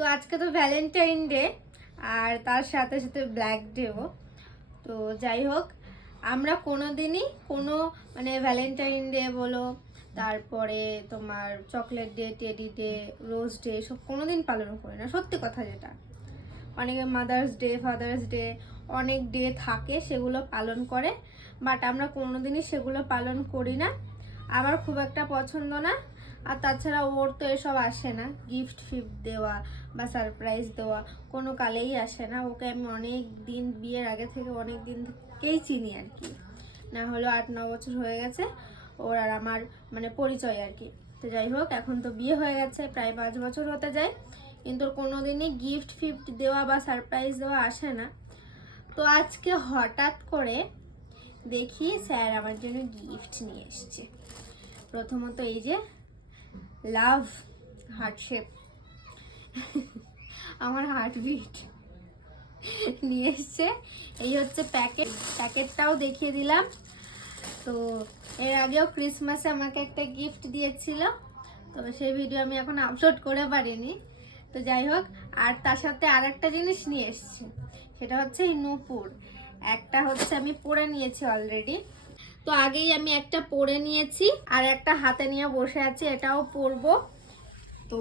তো আজকে তো ভ্যালেন্টাইন ডে আর তার সাথে সাথে ব্ল্যাক ডেও। তো যাই হোক, আমরা কোনোদিনই কোনো মানে ভ্যালেন্টাইন ডে বলো, তারপরে তোমার chocolate day, teddy day, rose day সব কোনোদিন পালন করি না, সত্যি কথা যেটা। অনেকে মাদার্স ডে, ফাদার্স ডে, অনেক ডে থাকে সেগুলো পালন করে, বাট আমরা কোনোদিনই সেগুলো পালন করি না। আমার খুব একটা পছন্দ না। আর তাছাড়া ওর তো এসব আসে না, গিফট ফিফট দেওয়া বা সারপ্রাইজ দেওয়া কোনো কালেই আসে না। ওকে আমি অনেক দিন, বিয়ের আগে থেকে অনেক দিন থেকেই চিনি আর কি, না হলো 8-9 বছর হয়ে গেছে ওর আর আমার মানে পরিচয় আর কি। তো যাই হোক, এখন তো বিয়ে হয়ে গেছে, প্রায় 5 বছর হতে যায়, কিন্তু কোনোদিনই গিফট ফিফট দেওয়া বা সারপ্রাইজ দেওয়া আসে না। তো আজকে হঠাৎ করে দেখি স্যার আমার জন্য গিফট নিয়ে এসছে। প্রথমত এই যে লাভ হার্ট শেপ আমার হার্টবিট নিয়ে এসছে। এই হচ্ছে প্যাকেটটাও দেখিয়ে দিলাম। তো এর আগেও ক্রিসমাসে আমাকে একটা গিফট দিয়েছিল, তবে সেই ভিডিও আমি এখন আপলোড করে পারিনি। তো যাই হোক, আর তার সাথে আর একটা জিনিস নিয়ে এসছে, সেটা হচ্ছে এই নূপুর। একটা হচ্ছে আমি পরে নিয়েছি অলরেডি, তো আগেই আমি একটা পরে নিয়েছি আর একটা হাতে নিয়ে বসে আছি, এটাও পরবো। তো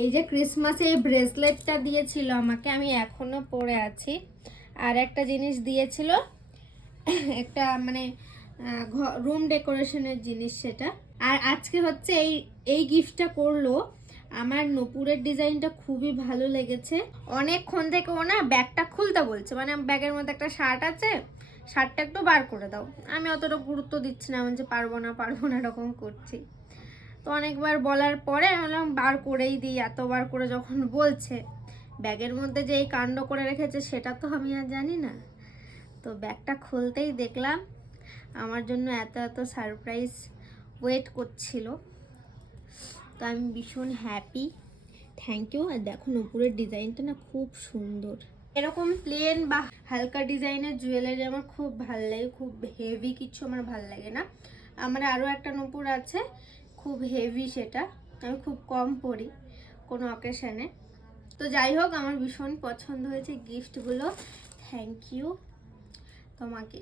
এই যে ক্রিসমাসে এই ব্রেসলেটটা দিয়েছিল আমাকে, আমি এখনো পরে আছি। আর একটা জিনিস দিয়েছিল, একটা মানে রুম ডেকোরেশনের জিনিস সেটা। আর আজকে হচ্ছে এই এই গিফটটা করলো। আমার নূপুরের ডিজাইনটা খুবই ভালো লেগেছে। অনেকক্ষণ থেকে ও না ব্যাগটা খুলতে বলছে, মানে ব্যাগের মধ্যে একটা শার্ট আছে, শার্টটা একটু বার করে দাও। আমি অতটা গুরুত্ব দিচ্ছি না, আমি যে পারবো না এরকম করছি। তো অনেকবার বলার পরে আমি বললাম বার করেই দিই, এতবার করে যখন বলছে। ব্যাগের মধ্যে যে এই কাণ্ড করে রেখেছে সেটা তো আমি আর জানি না। তো ব্যাগটা খুলতেই দেখলাম আমার জন্য এত এত সারপ্রাইজ ওয়েট করছিল। তো আমি ভীষণ হ্যাপি, থ্যাংক ইউ। আর দেখুন উপরের ডিজাইনটা না খুব সুন্দর। এরকম প্লেন বা হালকা ডিজাইনের জুয়েলারি আমার খুব ভালো লাগে, খুব হেভি কিছু আমার ভালো লাগে না। আমার আরও একটা নূপুর আছে খুব হেভি, সেটা আমি খুব কম পরি কোনো অকেশনে। তো যাই হোক, আমার ভীষণ পছন্দ হয়েছে গিফটগুলো, থ্যাংক ইউ তোমাকে।